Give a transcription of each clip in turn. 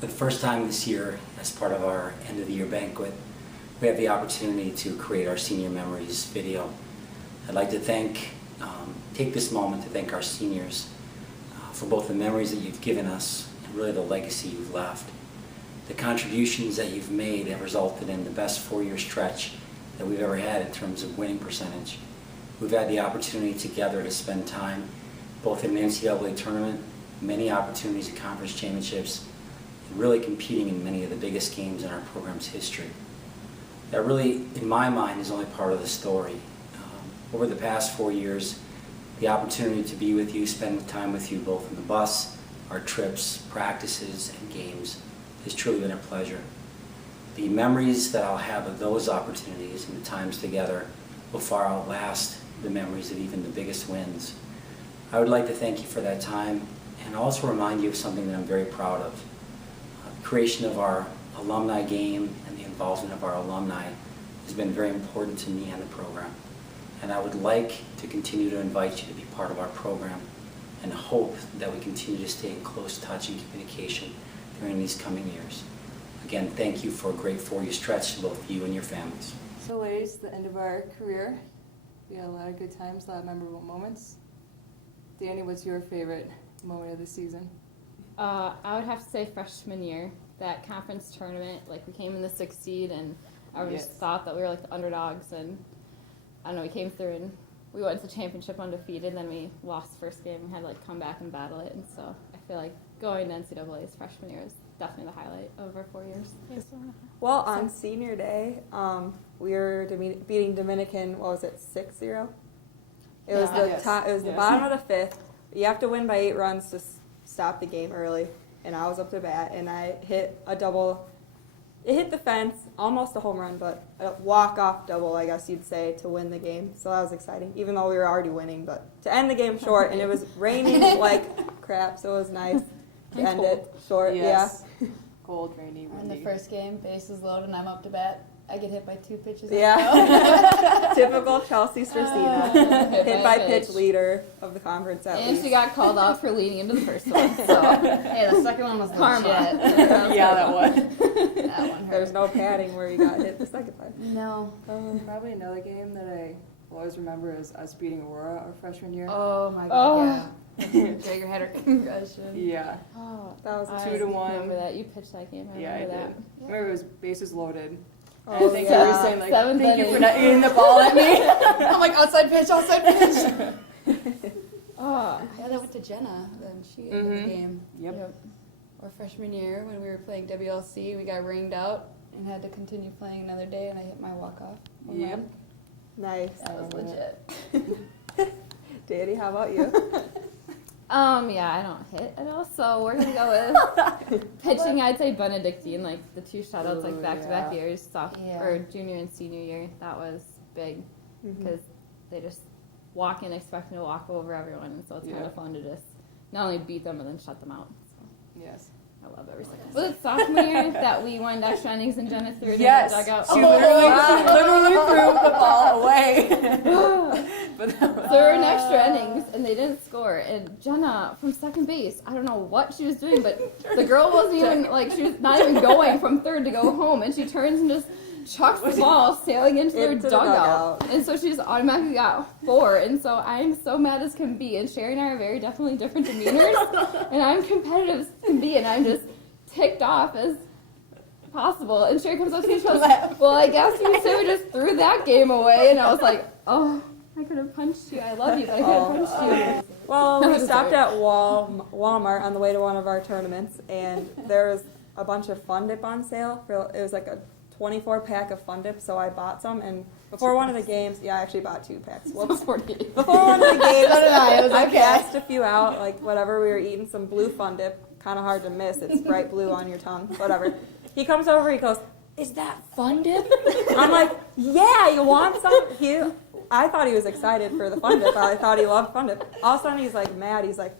For the first time this year, as part of our end of the year banquet, we have the opportunity to create our Senior Memories video. I'd like to take this moment to thank our seniors for both the memories that you've given us and really the legacy you've left. The contributions that you've made have resulted in the best four-year stretch that we've ever had in terms of winning percentage. We've had the opportunity together to spend time both in an NCAA tournament, many opportunities at conference championships, and really competing in many of the biggest games in our program's history. That really, in my mind, is only part of the story. Over the past 4 years, the opportunity to be with you, spend time with you both on the bus, our trips, practices, and games has truly been a pleasure. The memories that I'll have of those opportunities and the times together will far outlast the memories of even the biggest wins. I would like to thank you for that time and also remind you of something that I'm very proud of. The creation of our alumni game and the involvement of our alumni has been very important to me and the program. And I would like to continue to invite you to be part of our program and hope that we continue to stay in close touch and communication during these coming years. Again, thank you for a great four-year stretch to both you and your families. So ladies, the end of our career. We had a lot of good times, a lot of memorable moments. Danny, what's your favorite moment of the season? I would have to say freshman year, that conference tournament. Like, we came in the 6th seed, and I just thought that we were like the underdogs, and I don't know, we came through and we went to the championship undefeated, and then we lost the first game and had to like come back and battle it. And so I feel like going to NCAA's freshman year is definitely the highlight of our 4 years. Well, on senior day, we were beating Dominican. What was it, 6-0? It was the bottom of the 5th. You have to win by 8 runs to stop the game early, and I was up to bat, and I hit a double. It hit the fence, almost a home run, but a walk-off double, I guess you'd say, to win the game. So that was exciting, even though we were already winning. But to end the game short, and it was raining like crap, so it was nice to end it short. Yes. Cold, rainy, In the windy. first game, bases loaded, and I'm up to bat. I get hit by 2 pitches. Yeah. Typical Chelsea Stracina. Hit by pitch pitch. leader of the conference at And least. she got called out for leading into the first one. So Hey, the second one was Karma. legit. Yeah, that one. That one hurt. There's no padding where you got hit the second time. No. Probably another game that I will always remember is us beating Aurora our freshman year. Oh my Oh. god. Yeah. Jagger had her concussion. Yeah. oh, That was I 2 to 1. remember that. You pitched that game. I Yeah, I remember did. that. I remember it was bases loaded. Oh, And I think you were saying, like, Seventh thank you for inning. not hitting the ball at me. I'm like, outside pitch, outside pitch. Oh, Yeah, that went to Jenna, then she ended Mhm. the game. Yep. Or freshman year, when we were playing WLC, we got ringed out and had to continue playing another day, and I hit my walk-off. home Yep. run. nice. That was legit. Danny, how about you? yeah, I don't hit at all, so we're gonna go with pitching. I'd say Benedictine, like the 2 shutouts, like Ooh, back-to-back yeah. years, Yeah. or junior and senior year. That was big because they just walk in expecting to walk over everyone, and so it's kind Yeah. of fun to just not only beat them but then shut them out. So Yes. I love every second. Was it sophomore year that we won extra innings and Jenna threw it Yes. in the dugout? She Oh, literally, wow. she literally threw the ball away. But that was, So we were in extra innings, and they didn't score. And Jenna, from second base, I don't know what she was doing, but the girl wasn't even, like, she was not even going from third to go home. And she turns and just chucks the ball sailing into their Into the dugout. dugout. And so she just automatically got 4. And so I'm so mad as can be. And Sherry and I are very definitely different demeanors. And I'm competitive as can be, and I'm just ticked off as possible. And Sherry comes up to me and she goes, well, I guess you would say we just threw that game away. And I was like, oh, I could have punched you. I love you, but I could have punched you. Well, we stopped at Walmart on the way to one of our tournaments, and there was a bunch of Fun Dip on sale. It was like a 24-pack of Fun Dip, so I bought some. And before one of the games, I actually bought 2 packs. Whoops. 48. Before one of the games, So did I. It was I okay. passed a few out, like whatever. We were eating some blue Fun Dip. Kind of hard to miss. It's bright blue on your tongue. Whatever. He comes over. He goes, "Is that Fun Dip?" I'm like, "Yeah, you want some?" I thought he was excited for the Fun Dip. I thought he loved Fun Dip. All of a sudden, he's like mad. He's like,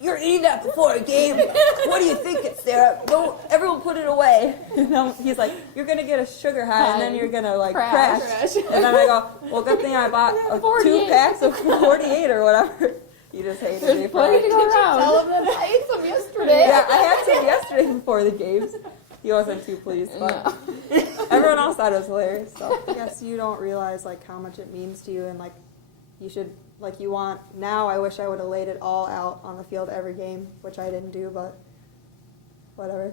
"You're eating that before a game? What do you think it's, Sarah? No, everyone put it away." He's like, "You're gonna get a sugar high, and then you're gonna like crash." And then I go, "Well, good thing I bought 2 48. packs of 48 or whatever." You just hated me There's for plenty to it. go around. Tell them that I ate some yesterday. Yeah, I had some yesterday. yesterday before the games. He wasn't too pleased, but everyone else thought it was hilarious. So I guess you don't realize like how much it means to you, and like you should like you want. Now I wish I would have laid it all out on the field every game, which I didn't do, but whatever.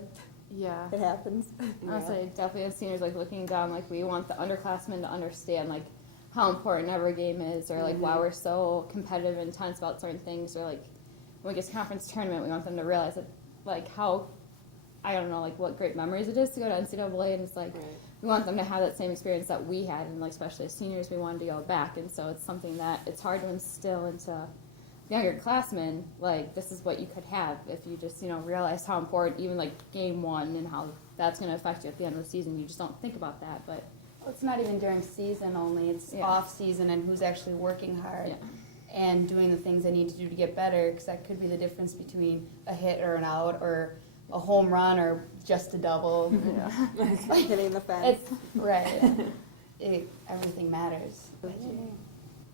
Yeah. It happens. Honestly, definitely as seniors, like looking down, like we want the underclassmen to understand like how important every game is, or like why we're so competitive and intense about certain things, or like when we get to conference tournament, we want them to realize that like how, I don't know, like what great memories it is to go to NCAA, and it's like we want them to have that same experience that we had, and like especially as seniors, we wanted to go back, and so it's something that it's hard to instill into younger classmen, like this is what you could have if you just, you know, realize how important even like game one and how that's going to affect you at the end of the season. You just don't think about that, but Well, it's not even during season only. It's Yeah. off season and who's actually working hard and doing the things they need to do to get better, because that could be the difference between a hit or an out or a home run or just a double. Hitting the fence. It's right. Everything matters.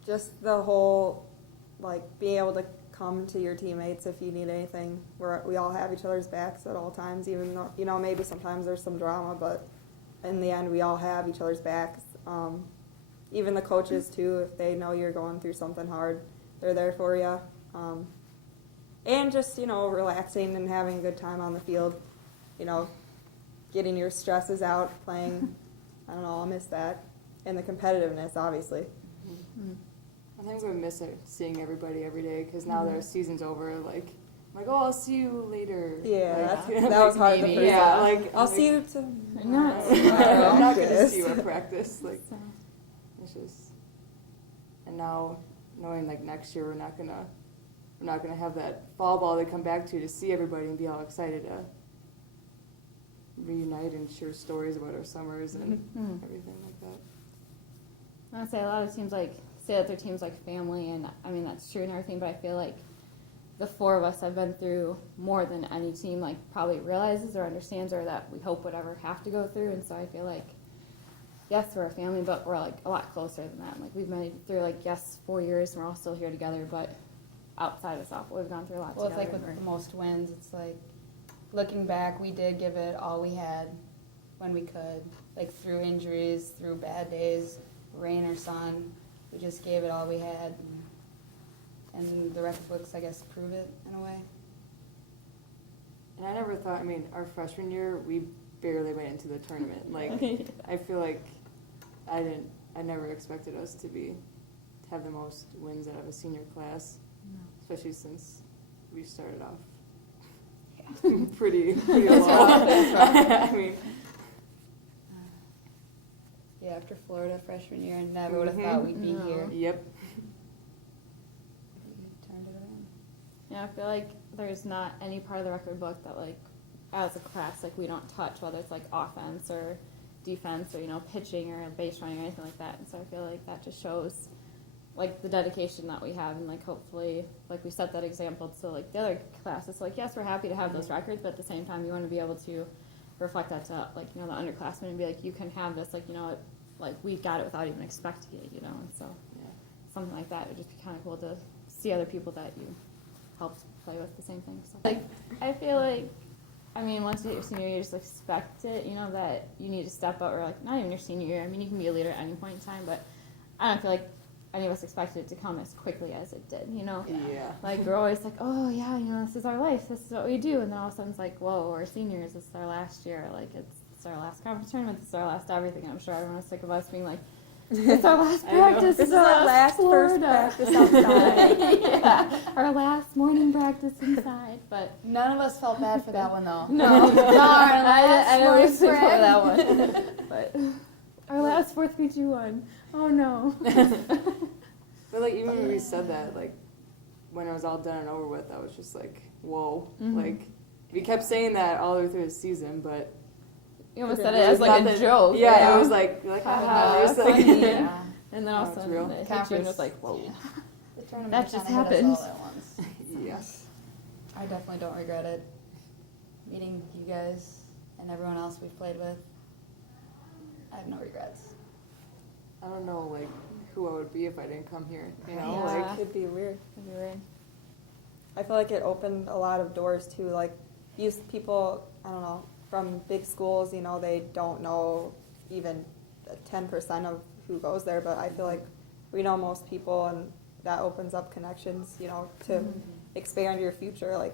Just the whole, like, being able to come to your teammates if you need anything. We all have each other's backs at all times, even though, you know, maybe sometimes there's some drama, but in the end, we all have each other's backs. Even the coaches, too, if they know you're going through something hard, they're there for you. And just, you know, relaxing and having a good time on the field, you know, getting your stresses out, playing. I don't know, I'll miss that. And the competitiveness, obviously. I think we miss it, seeing everybody every day, because now their season's over. Like, I'm like, oh, I'll see you later. Yeah, Like, that was hard the maybe, first yeah, time. like I'll like, see you Not I'm not gonna practice. see you at practice. Like, So, it's just. And now, knowing like next year we're not gonna have that fall ball to come back to see everybody and be all excited to reunite and share stories about our summers and everything like that. I'd say a lot of teams like say that their team's like family, and I mean that's true and everything, but I feel like the four of us have been through more than any team like probably realizes or understands, or that we hope would ever have to go through. And so I feel like yes, we're a family, but we're like a lot closer than that. Like we've been through like 4 years and we're all still here together, but outside of softball we've gone through a lot Well, it's together. like with the most wins, it's like looking back, we did give it all we had when we could, like through injuries, through bad days, rain or sun. We just gave it all we had, and the record books, I guess, prove it in a way. And I never thought. I mean, our freshman year we barely went into the tournament. Like, I feel like I never expected us to have the most wins out of a senior class, especially since we started off pretty low. I mean, Yeah, after Florida freshman year, I never would have thought we'd be No. here. yep. We turned it around. Yeah, I feel like there's not any part of the record book that, like, as a class, like, we don't touch, whether it's, like, offense or defense or, you know, pitching or base running or anything like that. And so I feel like that just shows, like, the dedication that we have, and, like, hopefully, like, we set that example to, like, the other classes. So, like, yes, we're happy to have those records, but at the same time, you want to be able to reflect that to, like, you know, the underclassmen and be like, you can have this, like, you know, like, we got it without even expecting it, you know. And so something like that would just be kind of cool to see other people that you helped play with the same thing. So, like, I feel like, I mean, once you hit your senior year, you just expect it, you know, that you need to step up, or, like, not even your senior year. I mean, you can be a leader at any point in time, but I don't feel like any of us expected it to come as quickly as it did, you know? Yeah. Like, we're always like, oh, yeah, you know, this is our life, this is what we do, and then all of a sudden it's like, whoa, we're seniors, this is our last year, like, it's our last conference tournament, this is our last everything. I'm sure everyone was sick of us being like, it's our last practice, This is our last first practice outside. yeah, our last morning practice inside, but None of us felt bad for that one, though. no, I don't morning even think for practice. that one, but our last 4th PG one. Oh no. But like even when we said that, like when it was all done and over with, I was just like, whoa. Like we kept saying that all the way through the season, but You almost said it as like a nothing- joke. Yeah, it was like haha. It's like, funny. Yeah. And then all of No, a it's sudden real. it hit you and it was like, whoa. The tournament That just kinda hit us happened. all at once. yes. I definitely don't regret it. Meeting you guys and everyone else we've played with, I have no regrets. I don't know like who I would be if I didn't come here. You know, Yeah. like It'd be weird. That'd be weird. I feel like it opened a lot of doors too. Like, people I don't know, from big schools, you know, they don't know even 10% of who goes there, but I feel like we know most people, and that opens up connections, you know, to expand your future. Like,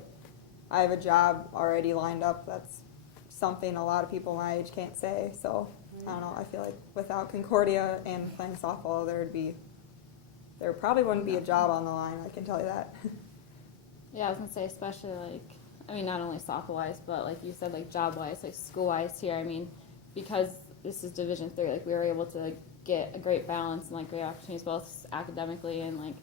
I have a job already lined up. That's something a lot of people my age can't say. So, I don't know, I feel like without Concordia and playing softball, there probably wouldn't be a job on the line, I can tell you that. Yeah, I was gonna say, especially like, I mean, not only softball wise, but like you said, like job wise, like school wise here. I mean, because this is Division III, like we were able to like, get a great balance and like great opportunities both academically and like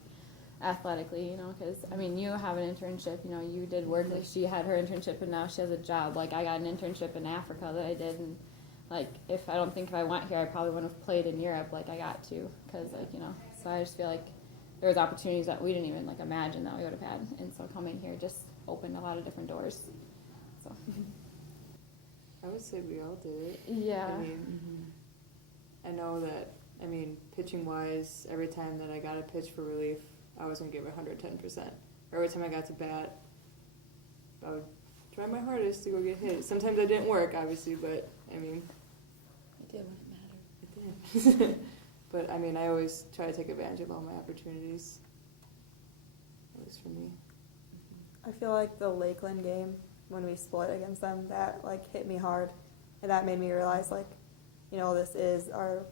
athletically, you know, because I mean, you have an internship, you know, you did work, like she had her internship and now she has a job. Like I got an internship in Africa that I did, and like if I went here, I probably wouldn't have played in Europe like I got to, because like, you know, so I just feel like there was opportunities that we didn't even like imagine that we would have had, and so coming here just opened a lot of different doors. So I would say we all did it. yeah. I mean, I know that, I mean, pitching wise, every time that I got a pitch for relief, I was going to give it 110%. Every time I got to bat, I would try my hardest to go get hit. Sometimes that didn't work, obviously, but I mean, It did when it mattered. it did. But I mean, I always try to take advantage of all my opportunities. At least for me. I feel like the Lakeland game, when we split against them, that like hit me hard, and that made me realize, like, you know, this is our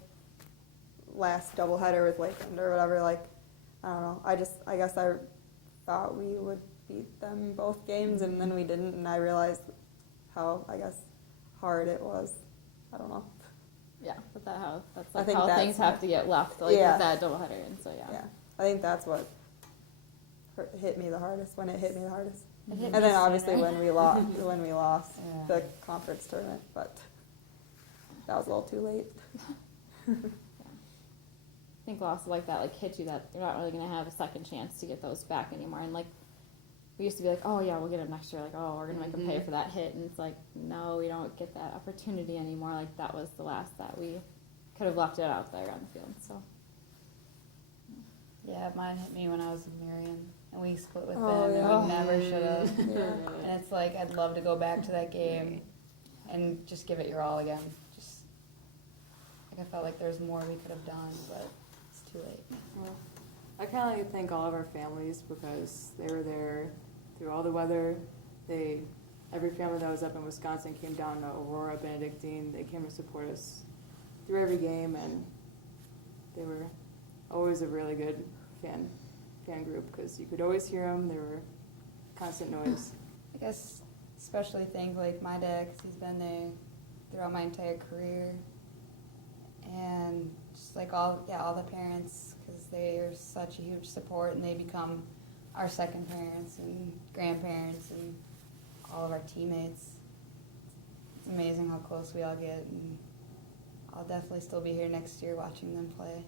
last doubleheader with Lakeland or whatever. Like, I don't know. I guess I thought we would beat them both games, and then we didn't, and I realized how, I guess, hard it was. I don't know. Yeah, but that's I like think how that's things have to get left, like yeah. with that doubleheader, and so yeah. Yeah, I think that's what hit me the hardest, when it hit me the hardest. It hit And me then obviously sooner. when we lost Yeah. the conference tournament, but that was a little too late. I think losses like that like hit you that you're not really gonna have a second chance to get those back anymore. And like we used to be like, oh yeah, we'll get them next year. Like, oh, we're gonna make them pay for that hit, and it's like, no, we don't get that opportunity anymore. Like that was the last that we could have left it out there on the field. So Yeah, mine hit me when I was in Marion, and we split with Oh, them, yeah. and we never should have. Yeah. And it's like, I'd love to go back to that game and just give it your all again. Just, like, I felt like there's more we could have done, but it's too late. Well, I kind of like to thank all of our families because they were there through all the weather. Every family that was up in Wisconsin came down to Aurora, Benedictine. They came to support us through every game, and they were always a really good fan group because you could always hear them. There were constant noise. I guess especially thank like my dad, because he's been there throughout my entire career, and just like all the parents, because they are such a huge support, and they become our second parents and grandparents and all of our teammates. It's amazing how close we all get, and I'll definitely still be here next year watching them play.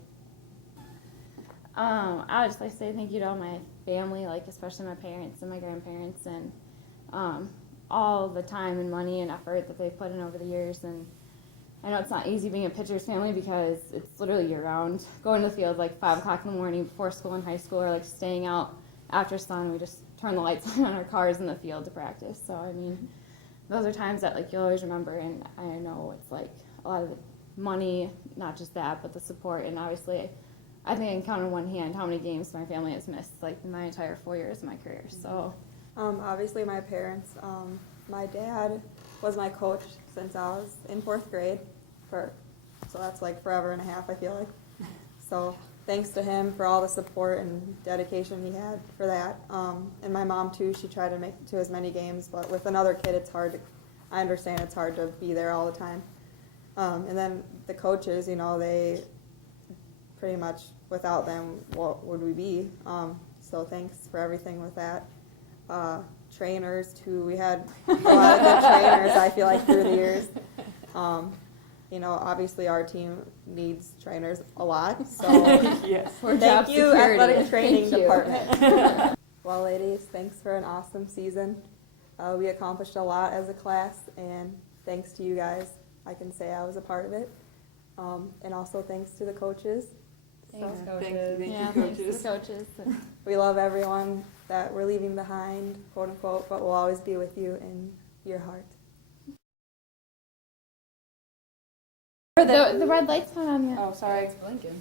I would just like to say thank you to all my family, like especially my parents and my grandparents, and all the time and money and effort that they've put in over the years. And I know it's not easy being a pitcher's family because it's literally year round. Going to the field like 5 o'clock in the morning before school in high school, or like staying out after sun. We just turn the lights on our cars in the field to practice. So I mean, those are times that like you'll always remember. And I know it's like a lot of the money, not just that, but the support. And obviously, I think I can count on one hand how many games my family has missed, like in my entire 4 years of my career. So, Obviously my parents. My dad was my coach since I was in 4th grade, so that's like forever and a half, I feel like. So thanks to him for all the support and dedication he had for that. And my mom too. She tried to make it to as many games, but with another kid, it's hard. I understand it's hard to be there all the time. And then the coaches, you know, they pretty much, without them, what would we be? So thanks for everything with that. Trainers too. We had a lot of good trainers, I feel like, through the years. You know, obviously our team needs trainers a lot. So Yes. for thank job you, security. athletic training Thank you. department. Well, ladies, thanks for an awesome season. We accomplished a lot as a class, and thanks to you guys, I can say I was a part of it. And also thanks to the coaches. Thanks, So, coaches. Thank Yeah, you, thanks to coaches. the coaches. we love everyone that we're leaving behind, quote unquote, but we'll always be with you in your heart. The red light's not on yet. Oh, sorry. It's blinking.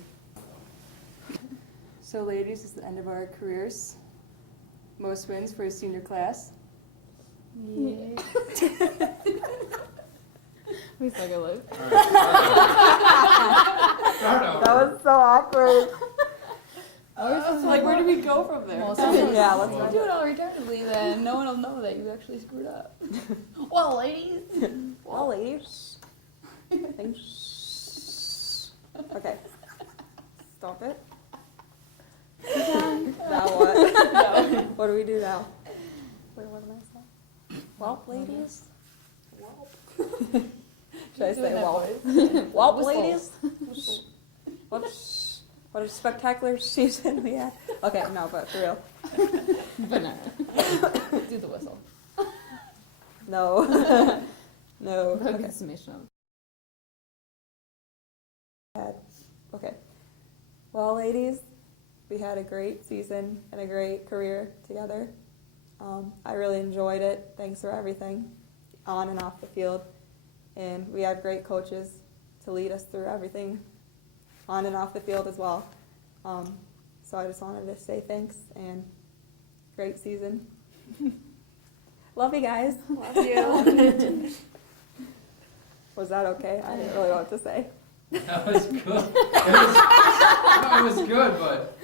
So ladies, this is the end of our careers. Most wins for a senior class. Yeah. We still gonna live. All right. Start over. That was so awkward. Where do we go from there? Yeah, let's Do it all retardedly then. No one will know that you actually screwed up. Well, ladies. Well, ladies. Thanks. Okay. Stop it. Now what? What do we do now? Wait, what am I saying? Well, ladies. Should I say well? Well, ladies. What a spectacular season we had. Okay, no, but for real. Banana. Do the whistle. No. No. The Okay. summation of. Okay. Well, ladies, we had a great season and a great career together. I really enjoyed it. Thanks for everything, on and off the field. And we had great coaches to lead us through everything, on and off the field as well. So I just wanted to say thanks and great season. Love you guys. Love you. Was that okay? I didn't really know what to say. That was good. It was good, but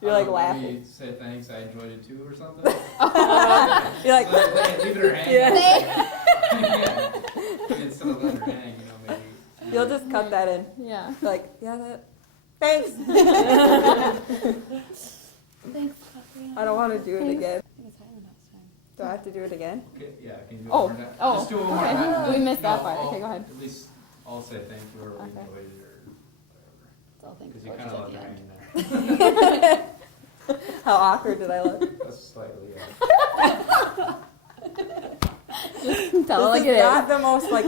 You're I like don't know, laughing. maybe say thanks. I enjoyed it too, or something. You're like, Leave it or hang. Yeah. Yeah. Instead of letting her hang, maybe. you'll just cut that in. Yeah. Like, yeah, that. Thanks. Thanks, I don't want to do it Thanks. again. I think it's Highland House time. Do I have to do it again? Okay, yeah, can you do it Oh, one more time? oh, Just do it one more okay. time. We missed that No, part. I'll- Okay, go ahead. At least I'll say thank you or we Okay. enjoyed it or It's all thanks whatever. Because you coaches kind of at left the her end. hanging there. How awkward did I look? That's slightly, yeah. Tell it like This it is not is. the most like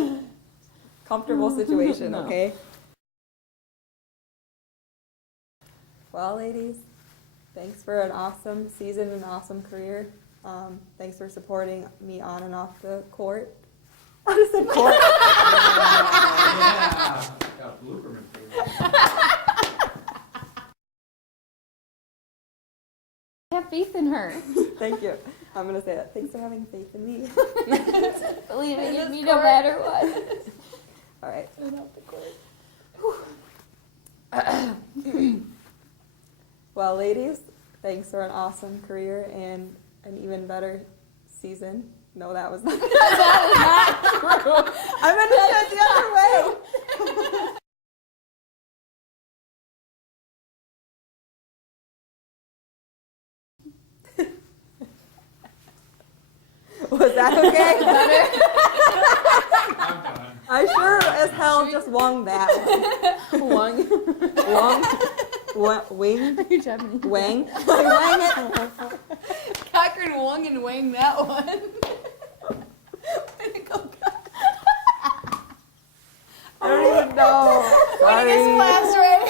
comfortable situation, No. okay? Well, ladies, thanks for an awesome season and an awesome career. Thanks for supporting me on and off the court. I just said court. Yeah, got blooper material. I have faith in her. Thank you. I'm gonna say that. Thanks for having faith in me. Believing in me no matter what. All right. And off the court. Well, ladies, thanks for an awesome career and an even better season. No, that was not. That is not true. I meant to say it the other way. Was that okay? I'm done. I sure as hell just wung that one. Wang. Wing? Are you Japanese? Wang? I wang it. Cochran Wong and Wang that one. I don't even know. Sorry. Class right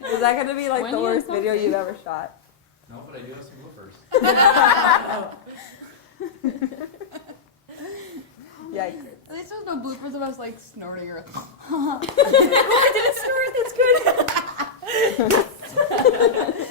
here. Is that going to be like When the you worst were video something. you've ever shot? No, but I do have some bloopers. Yikes. At least there's no bloopers of us like snorting or. I didn't snort. That's good.